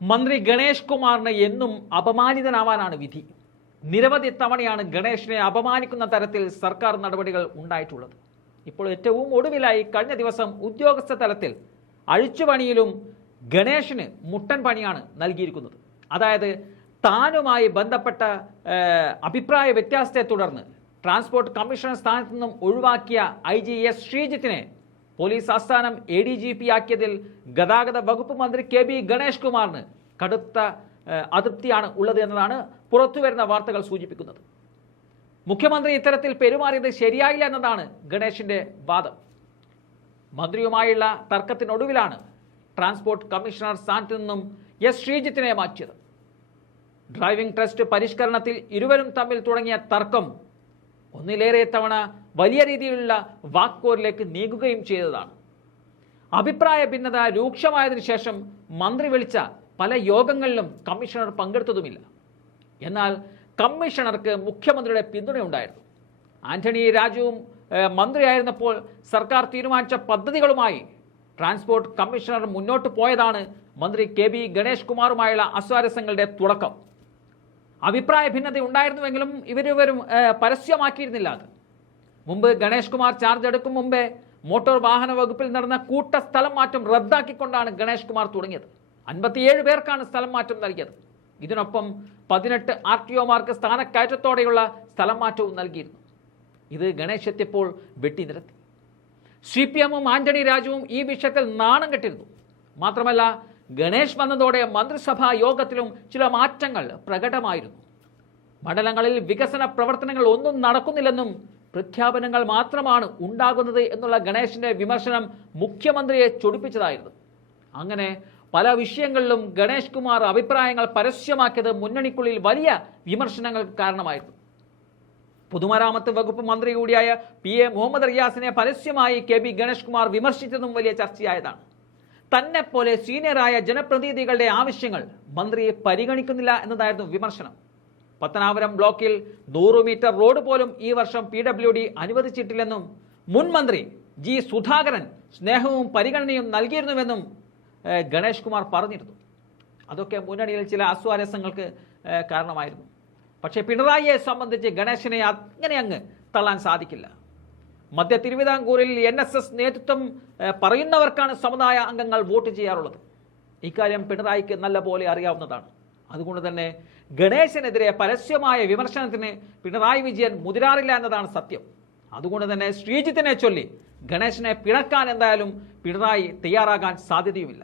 മന്ത്രി ഗണേഷ് കുമാറിന് എന്നും അപമാനിതനാവാനാണ് വിധി. നിരവധി തവണയാണ് ഗണേഷിനെ അപമാനിക്കുന്ന തരത്തിൽ സർക്കാർ നടപടികൾ ഉണ്ടായിട്ടുള്ളത്. ഇപ്പോൾ ഏറ്റവും ഒടുവിലായി കഴിഞ്ഞ ദിവസം ഉദ്യോഗസ്ഥ തലത്തിൽ അഴിച്ചുപണിയിലും ഗണേഷിന് മുട്ടൻ പണിയാണ് നൽകിയിരിക്കുന്നത്. അതായത് താനുമായി ബന്ധപ്പെട്ട അഭിപ്രായ വ്യത്യാസത്തെ തുടർന്ന് ട്രാൻസ്പോർട്ട് കമ്മീഷണർ സ്ഥാനത്ത് നിന്നും ഒഴിവാക്കിയ ഐ ജി എസ് ശ്രീജിത്തിനെ പോലീസ് ആസ്ഥാനം എ ഡി ജി പി ആക്കിയതിൽ ഗതാഗത വകുപ്പ് മന്ത്രി കെ ബി ഗണേഷ് കുമാറിന് കടുത്ത അതൃപ്തിയാണ് ഉള്ളത് എന്നതാണ് പുറത്തുവരുന്ന വാർത്തകൾ സൂചിപ്പിക്കുന്നത്. മുഖ്യമന്ത്രി ഇത്തരത്തിൽ പെരുമാറിയത് ശരിയായില്ല എന്നതാണ് ഗണേഷിന്റെ വാദം. മന്ത്രിയുമായുള്ള തർക്കത്തിനൊടുവിലാണ് ട്രാൻസ്പോർട്ട് കമ്മീഷണർ സ്ഥാനത്ത് നിന്നും എസ് ശ്രീജിത്തിനെ മാറ്റിയത്. ഡ്രൈവിംഗ് ടെസ്റ്റ് പരിഷ്കരണത്തിൽ ഇരുവരും തമ്മിൽ തുടങ്ങിയ തർക്കം ഒന്നിലേറെ തവണ വലിയ രീതിയിലുള്ള വാക്കോറിലേക്ക് നീങ്ങുകയും ചെയ്തതാണ്. അഭിപ്രായ ഭിന്നത രൂക്ഷമായതിനു ശേഷം മന്ത്രി വിളിച്ച പല യോഗങ്ങളിലും കമ്മീഷണർ പങ്കെടുത്തതുമില്ല. എന്നാൽ കമ്മീഷണർക്ക് മുഖ്യമന്ത്രിയുടെ പിന്തുണയുണ്ടായിരുന്നു ആന്റണി രാജുവും മന്ത്രിയായിരുന്നപ്പോൾ സർക്കാർ തീരുമാനിച്ച പദ്ധതികളുമായി ട്രാൻസ്പോർട്ട് കമ്മീഷണർ മുന്നോട്ട് പോയതാണ് മന്ത്രി കെ ബി ഗണേഷ് കുമാറുമായുള്ള അസ്വാരസ്യങ്ങളുടെ തുടക്കം. അഭിപ്രായ ഭിന്നത ഉണ്ടായിരുന്നുവെങ്കിലും ഇവരിവരും പരസ്യമാക്കിയിരുന്നില്ല അത്. മുമ്പ് ഗണേഷ് കുമാർ ചാർജ് എടുക്കും മുമ്പേ മോട്ടോർ വാഹന വകുപ്പിൽ നടന്ന കൂട്ട സ്ഥലം മാറ്റം റദ്ദാക്കിക്കൊണ്ടാണ് ഗണേഷ് കുമാർ തുടങ്ങിയത്. അൻപത്തിയേഴ് പേർക്കാണ് സ്ഥലം മാറ്റം നൽകിയത്. ഇതിനൊപ്പം പതിനെട്ട് ആർ ടി ഒമാർക്ക് സ്ഥാനക്കയറ്റത്തോടെയുള്ള സ്ഥലം മാറ്റവും നൽകിയിരുന്നു. ഇത് ഗണേഷ് എത്തിയപ്പോൾ വെട്ടി നിരത്തി. സി പി എമ്മും ആന്റണി രാജുവും ഈ വിഷയത്തിൽ നാണം കെട്ടിരുന്നു. മാത്രമല്ല ഗണേഷ് വന്നതോടെ മന്ത്രിസഭാ യോഗത്തിലും ചില മാറ്റങ്ങൾ പ്രകടമായിരുന്നു. മണ്ഡലങ്ങളിൽ വികസന പ്രവർത്തനങ്ങൾ ഒന്നും നടക്കുന്നില്ലെന്നും പ്രഖ്യാപനങ്ങൾ മാത്രമാണ് ഉണ്ടാകുന്നത് എന്നുള്ള ഗണേഷിന്റെ വിമർശനം മുഖ്യമന്ത്രിയെ ചൊടിപ്പിച്ചതായിരുന്നു. അങ്ങനെ പല വിഷയങ്ങളിലും ഗണേഷ് കുമാർ അഭിപ്രായങ്ങൾ പരസ്യമാക്കിയത് മുന്നണിക്കുള്ളിൽ വലിയ വിമർശനങ്ങൾക്ക് കാരണമായിരുന്നു. പൊതുമരാമത്ത് വകുപ്പ് മന്ത്രി കൂടിയായ പി എ മുഹമ്മദ് റിയാസിനെ പരസ്യമായി കെ ബി ഗണേഷ് കുമാർ വിമർശിച്ചതും വലിയ ചർച്ചയായതാണ്. തന്നെ പോലെ സീനിയറായ ജനപ്രതിനിധികളുടെ ആവശ്യങ്ങൾ മന്ത്രി പരിഗണിക്കുന്നില്ല എന്നതായിരുന്നു വിമർശനം. പത്തനാപുരം ബ്ലോക്കിൽ നൂറ് മീറ്റർ റോഡ് പോലും ഈ വർഷം പി ഡബ്ല്യു ഡി അനുവദിച്ചിട്ടില്ലെന്നും മുൻ മന്ത്രി ജി സുധാകരൻ സ്നേഹവും പരിഗണനയും നൽകിയിരുന്നുവെന്നും ഗണേഷ് കുമാർ പറഞ്ഞിരുന്നു. അതൊക്കെ മുന്നണിയിൽ ചില അസ്വാരസ്യങ്ങൾക്ക് കാരണമായിരുന്നു. പക്ഷേ പിണറായിയെ സംബന്ധിച്ച് ഗണേശനെ അങ്ങനെ അങ്ങ് തള്ളാൻ സാധിക്കില്ല. മധ്യ തിരുവിതാംകൂറിൽ എൻ എസ് എസ് നേതൃത്വം പറയുന്നവർക്കാണ് സമുദായ അംഗങ്ങൾ വോട്ട് ചെയ്യാറുള്ളത്. ഇക്കാര്യം പിണറായിക്ക് നല്ല പോലെ അറിയാവുന്നതാണ്. അതുകൊണ്ട് തന്നെ ഗണേശനെതിരെ പരസ്യമായ വിമർശനത്തിന് പിണറായി വിജയൻ മുതിരാറില്ല എന്നതാണ് സത്യം. അതുകൊണ്ട് തന്നെ ശ്രീജിത്തിനെ ചൊല്ലി ഗണേശനെ പിണക്കാൻ എന്തായാലും പിണറായി തയ്യാറാകാൻ സാധ്യതയുമില്ല.